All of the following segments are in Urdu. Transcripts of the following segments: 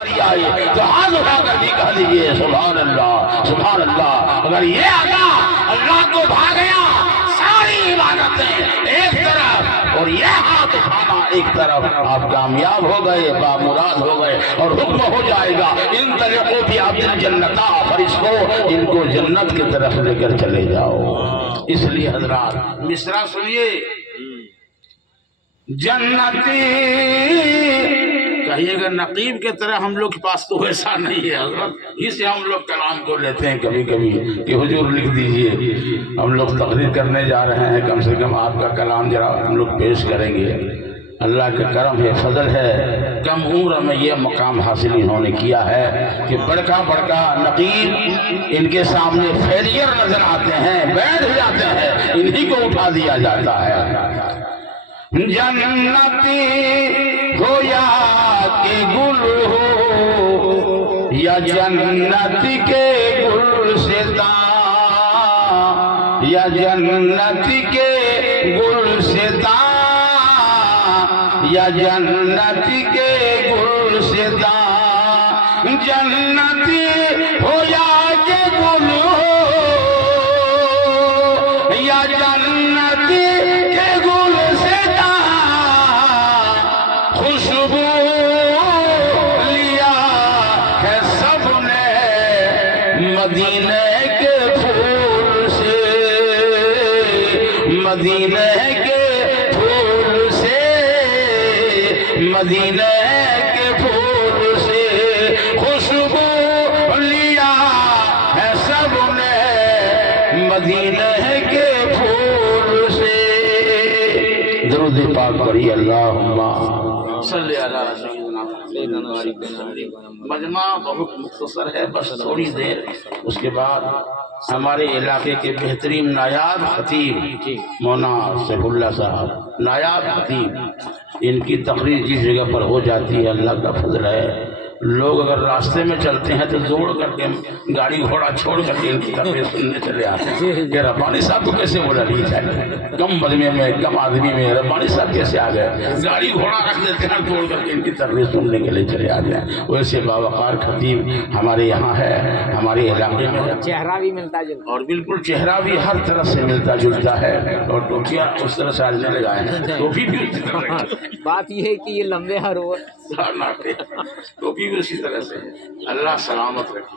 تو ہاتھ اٹھا کر بھی کہہ دیجئے سبحان اللہ سبحان اللہ۔ اگر یہ ادا اللہ کو بھا گیا ساری عبادتیں ایک طرف اور یہ ہاتھ اٹھانا ایک طرف، آپ کامیاب ہو گئے، بامراد ہو گئے، اور حکم ہو جائے گا ان طریقوں کی آپ جنتا فرشتوں ان کو جنت کی طرف لے کر چلے جاؤ۔ اس لیے حضرات مصرع سنیے، جنتی کہیے گا نقیب کے طرح ہم لوگ کے پاس تو ایسا نہیں ہے حضرت، اسے ہم لوگ کلام کو لیتے ہیں کبھی کبھی کہ حضور لکھ دیجئے، ہم لوگ تقریر کرنے جا رہے ہیں، کم سے کم آپ کا کلام ذرا ہم لوگ پیش کریں گے۔ اللہ کا کرم ہے، فضل ہے، کم عمر میں یہ مقام حاصل انہوں نے کیا ہے کہ بڑکا بڑکا نقیب ان کے سامنے فیلیر نظر آتے ہیں، بیٹھ جاتے ہیں، انہی کو اٹھا دیا جاتا ہے۔ جنتی ہو یا کہ گل ہو یا جنت کے گلستاں، یا جنت کے گلستاں، یا جنت کے گلستاں، جنتی ہو یا کہ گل ہو یا جنت کے گلستاں، خوشبو لیا ہے سب نے مدینے کے پھول سے، مدینے کے پھول سے، مدینے کے پھول سے، خوشبو لیا ہے سب نے مدینے کے پھول سے۔ درود پاک پڑھی، اللہم صلی علی سیدنا محمد۔ مجمع بہت مختصر ہے، بس تھوڑی دیر، اس کے بعد ہمارے علاقے کے بہترین نایاب خطیب مولانا سیف اللہ صاحب، نایاب خطیب، ان کی تقریر جس جگہ پر ہو جاتی ہے اللہ کا فضل ہے، لوگ اگر راستے میں چلتے ہیں تو دوڑ کر کے گاڑی گھوڑا چھوڑ کر کے ان کی تقریر سننے چلے آتے ہیں کہ ربانی صاحب کو کیسے بولا نہیں جائے، کم مجمع میں کم آدمی میں ربانی صاحب کیسے آ گئے، گاڑی گھوڑا رکھ دیتے ہیں، دوڑ کر کے ان کی تقریر سننے کے لیے چلے آتے ہیں۔ ویسے باوقار خطیب ہمارے یہاں ہے، ہمارے علاقے میں ہے، چہرہ بھی ملتا جلتا، اور بالکل چہرہ بھی ہر طرح سے ملتا جلتا ہے، اور ٹوپیاں اس طرح سے آجنے لگائے ہیں، ٹوپی بھی اسی طرح لگائے، بات یہ ہے کہ یہ لمبے ہر ہو، ٹوپی بھی اسی طرح سے ہے۔ اللہ سلامت رکھے،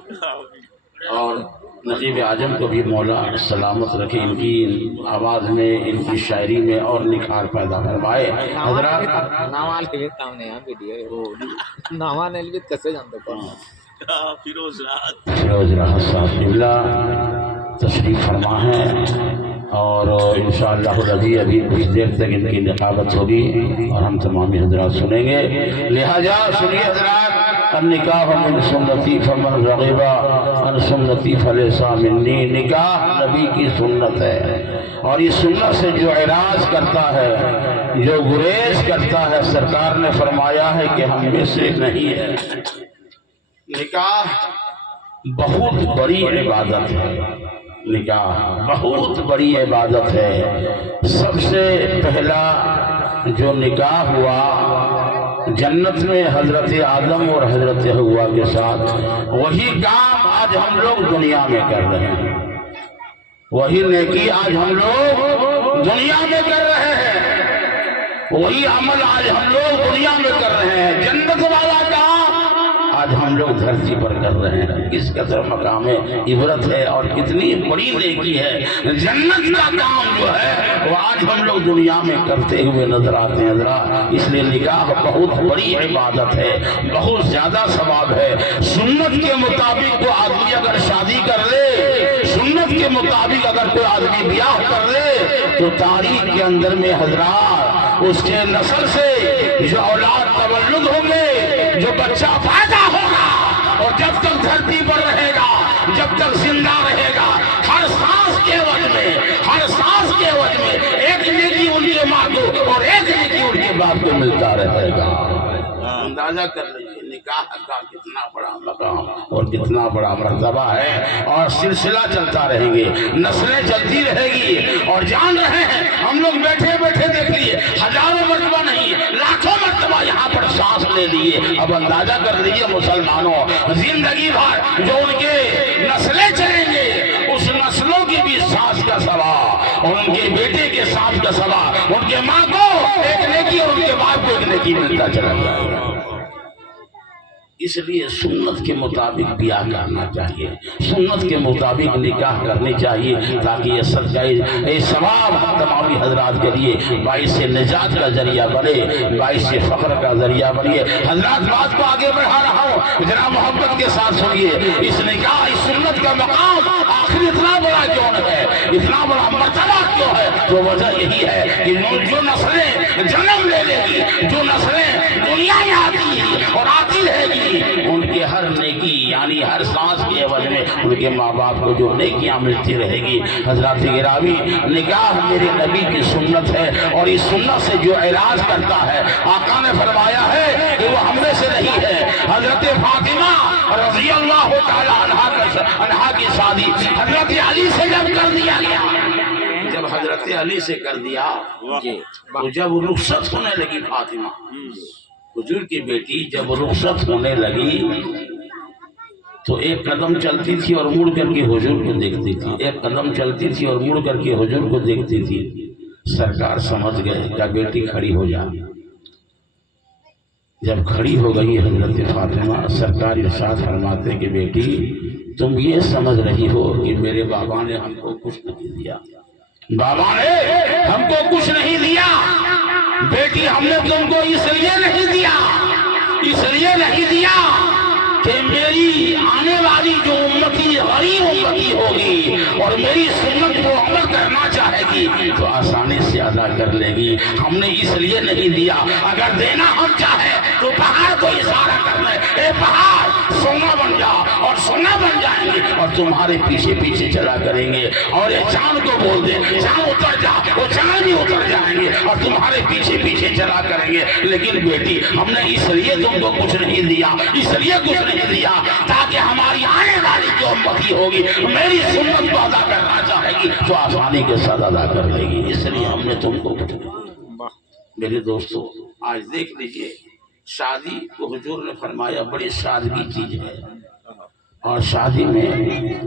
اور نقیب اعظم کو بھی مولا سلامت رکھے، ان کی آواز میں، ان کی شاعری میں اور نکھار پیدا فرمائے۔ حضرات نامان لگت ہم نے یہاں ویڈیو نامان لگت کیسے جانتے ہیں؟ فیروز راحت صاحب قبلہ تشریف فرما ہے، اور انشاءاللہ العزیز ابھی کچھ دیر تک ان کی نقابت ہوگی اور ہم تمامی حضرات سنیں گے، لہذا سنیے حضرات۔ النکاح من سنتی فمن رغب عن سنتی فلیس منی، نکاح نبی کی سنت ہے، اور یہ سنت سے جو اعراض کرتا ہے، جو گریز کرتا ہے، سرکار نے فرمایا ہے کہ ہم میں سے نہیں ہے۔ نکاح بہت بڑی عبادت ہے، نکاح بہت بڑی عبادت ہے۔ سب سے پہلا جو نکاح ہوا جنت میں حضرت آدم اور حضرت حوا کے ساتھ، وہی کام آج ہم لوگ دنیا میں کر رہے ہیں، وہی نیکی آج ہم لوگ دنیا میں کر رہے ہیں، وہی عمل آج ہم لوگ دنیا میں کر رہے ہیں۔ جنت والا کام آج ہم لوگ دھرتی پر کر رہے ہیں، کس قدر مقام عبرت ہے اور کتنی بڑی نیکی ہے۔ جنت کا کام جو ہے وہ آج ہم لوگ دنیا میں کرتے ہوئے نظر آتے ہیں حضرات۔ اس لیے نکاح بہت بڑی عبادت ہے، بہت زیادہ ثواب ہے۔ سنت کے مطابق کوئی آدمی اگر شادی کر لے، سنت کے مطابق اگر کوئی آدمی بیاہ کر لے، تو تاریخ کے اندر میں حضرات اس کے نسل سے جو اولاد تولد ہوں گے، جو بچہ پیدا ہوگا، اور جب تک دھرتی پر رہے گا، جب تک زندہ رہے گا، ہر سانس کے عوض میں، ہر سانس کے عوض میں ایک نیکی ان کے ماں کو اور ایک نیکی ان کے باپ کو ملتا رہے گا۔ اندازہ کر لیجیے نکاح کا کتنا بڑا مقام اور کتنا بڑا مرتبہ ہے، اور سلسلہ چلتا رہیں گے، نسلیں چلتی رہے گی۔ اور جان رہے ہیں ہم لوگ بیٹھے بیٹھے دیکھ لیے ہزاروں مرتبہ نہیں لاکھوں مرتبہ یہاں پر سانس لے لیے۔ اب اندازہ کر لیجئے مسلمانوں، زندگی بھر جو ان کے نسلیں چلیں گے، اس نسلوں کی بھی سانس کا ثواب اور ان کے بیٹے کے سانس کا ثواب، ان کے ماں کو ایک نیکی اور ان کے باپ کو ایک نیکی ملتا چلا جائے گا۔ اس لیے سنت کے مطابق بیاہ کرنا چاہیے، سنت کے مطابق نکاح کرنی چاہیے، تاکہ یہ صدقہ یہ ثواب تمامی حضرات کے لیے باعث نجات کا ذریعہ بنے، باعث فخر کا ذریعہ بنے۔ حضرات بات کو آگے بڑھا رہا ہوں، ذرا محبت کے ساتھ سنیے۔ اس نکاح اس سنت کا مقام آخر اتنا بڑا کیوں ہے، اتنا بڑا مرتبہ کیوں ہے؟ تو وجہ یہی ہے کہ جو نسلیں جنم لے لے گی، جو نسلیں دنیا میں آتی اور آتی رہے گی، ان کے ہر نیکی یعنی ہر سانس کے عوض میں ان کے ماں باپ کو جو نیکیاں ملتی رہے گی۔ حضرات گرامی، نکاح میرے نبی کی سنت ہے، اور اس سنت سے جو علاج کرتا ہے، آقا نے فرمایا ہے کہ وہ ہم میں سے نہیں ہے۔ حضرت فاطمہ رضی اللہ تعالی عنہا کی شادی حضرت علی سے جب کر دیا گیا، جب حضرت علی سے کر دیا تو جب رخصت ہونے لگی فاطمہ حضور کی بیٹی، جب رخصت ہونے لگی تو ایک قدم چلتی تھی اور مڑ کر کے حضور کو دیکھتی تھی، ایک قدم چلتی تھی اور مڑ کر کے حضور کو دیکھتی تھی۔ سرکار سمجھ گئے کہ بیٹی کھڑی ہو جا۔ جب کھڑی ہو گئی حضرت فاطمہ، سرکار ارشاد فرماتے کہ بیٹی تم یہ سمجھ رہی ہو کہ میرے بابا نے ہم کو کچھ نہیں دیا، بابا نے ہم کو کچھ نہیں دیا بیٹی، ہم نے تم کو اس لیے نہیں دیا، اس لیے نہیں دیا کہ میری آنے والی جو امتی غریب امتی ہوگی اور میری سنت کو عمل کرنا چاہے گی تو آسانی سے ادا کر لے گی، ہم نے اس لیے نہیں دیا۔ اگر دینا ہم چاہے تو پہاڑ کو اشارہ کر لیں، اے پہاڑ سونا بن جا، اور سونا بن جائیں گے اور تمہارے پیچھے پیچھے چلا کریں گے۔ اور یہ چاند کو بول دیں چاند اتر جا، وہ چاند بھی اتر جائیں گے اور تمہارے پیچھے پیچھے چلا کریں گے۔ لیکن بیٹی ہم نے اس لیے تم کو کچھ نہیں دیا، اس لیے کچھ نہیں دیا تاکہ ہماری آنے والی جو امتی ہوگی میری سنت کو ادا کرنا چاہے گی تو آسانی کے ساتھ ادا کر لے گی، اس لیے ہم نے تم کو کچھ نہیں دیا۔ میرے دوستو آج دیکھ لیجئے، شادی کو حضور نے فرمایا بڑی سادگی چیز ہے، اور شادی میں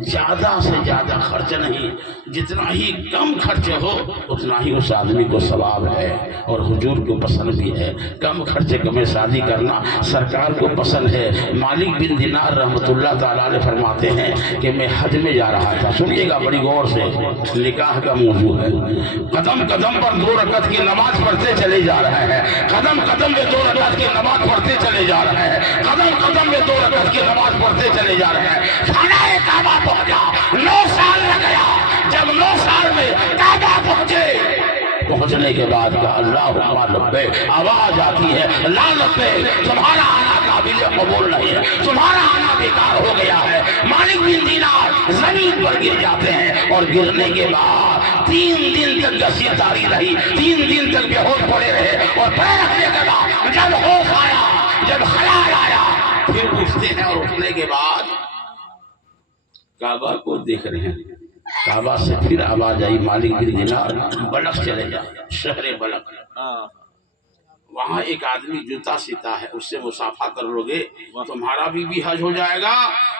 زیادہ سے زیادہ خرچ نہیں، جتنا ہی کم خرچ ہو اتنا ہی اس آدمی کو ثواب ہے اور حضور کو پسند بھی ہے۔ کم خرچے میں شادی کرنا سرکار کو پسند ہے۔ مالک بن دینار رحمۃ اللہ تعالیٰ علیہ فرماتے ہیں کہ میں حج میں جا رہا تھا، سنیے گا بڑی غور سے، نکاح کا موضوع ہے، قدم قدم پر 2 رکعت کی نماز پڑھتے چلے جا رہے ہیں، قدم قدم میں 2 رکعت کی نماز پڑھتے چلے جا رہے ہیں، قدم قدم میں 2 رکعت کی نماز پڑھتے چلے جا رہے ہیں۔ خانہ کعبہ پہنچا، 9 سال لگ گیا، جب 9 سال میں کعبہ پہنچے، پہنچنے کے بعد کہا اللہم لبیک، آواز آتی ہے لا لبیک، تمہارا آنا قابل قبول نہیں ہے، تمہارا آنا بیکار ہو گیا ہے۔ مالک بن دینار زمین پر گر جاتے ہیں، اور گرنے کے بعد 3 دن تک گسی تاری رہی، 3 دن تک بے ہوش پڑے رہے، اور پیر رکھنے کے بعد جب ہوش آیا، جب خیال آیا، پھر اٹھتے ہیں، اور اٹھنے کے بعد کعبہ کو دیکھ رہے ہیں، کعبہ سے پھر آواز آئی مالک بن دینار بلخ چلے جا، شہر بلخ، وہاں ایک آدمی جوتا سیتا ہے، اس سے مصافحہ کر لو گے تمہارا بھی حج ہو جائے گا،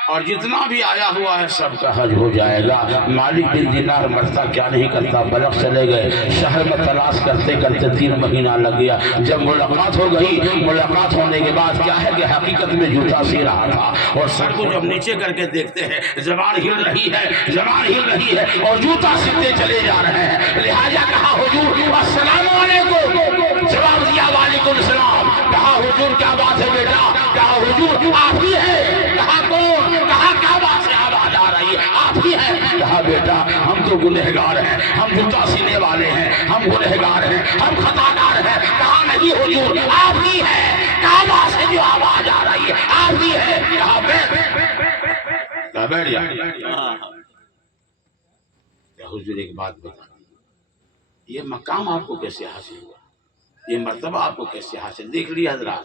اور جتنا بھی آیا ہوا ہے سب کا حج ہو جائے گا۔ مالک بن دینار مرتا کیا نہیں کرتا، بلخ چلے گئے، شہر میں تلاش کرتے کرتے 3 مہینہ لگ گیا۔ جب ملاقات ہو گئی، ملاقات ہونے کے بعد کیا ہے کہ حقیقت میں جوتا سی رہا تھا، اور سر کو جب نیچے کر کے دیکھتے ہیں زبان ہل رہی ہے، زبان ہل رہی ہے، اور جوتا سیتے چلے جا رہے ہیں۔ لہٰذا کہا حضور السلام علیکم، جواب دیا وعلیکم السلام۔ کہا حضور کیا بات ہے بیٹا، کہا حضور آپ ہی ہیں، کہا کون، کہا کیا بات سے آواز آ رہی ہے، آپ ہی ہیں، کہا بیٹا ہم تو گنہگار ہیں، ہم جوتا سینے والے ہیں، ہم گنہگار ہیں، ہم خطاکار ہیں۔ کہا نہیں حضور آپ ہی ہیں، کعبہ سے جو آواز آ رہی ہے آپ ہی ہیں۔ کہا بیٹھ جا۔ حضور ایک بات بتا، یہ مقام آپ کو کیسے حاصل ہوا، یہ مرتبہ آپ کو کیسے حاصل؟ دیکھ لیا حضرات،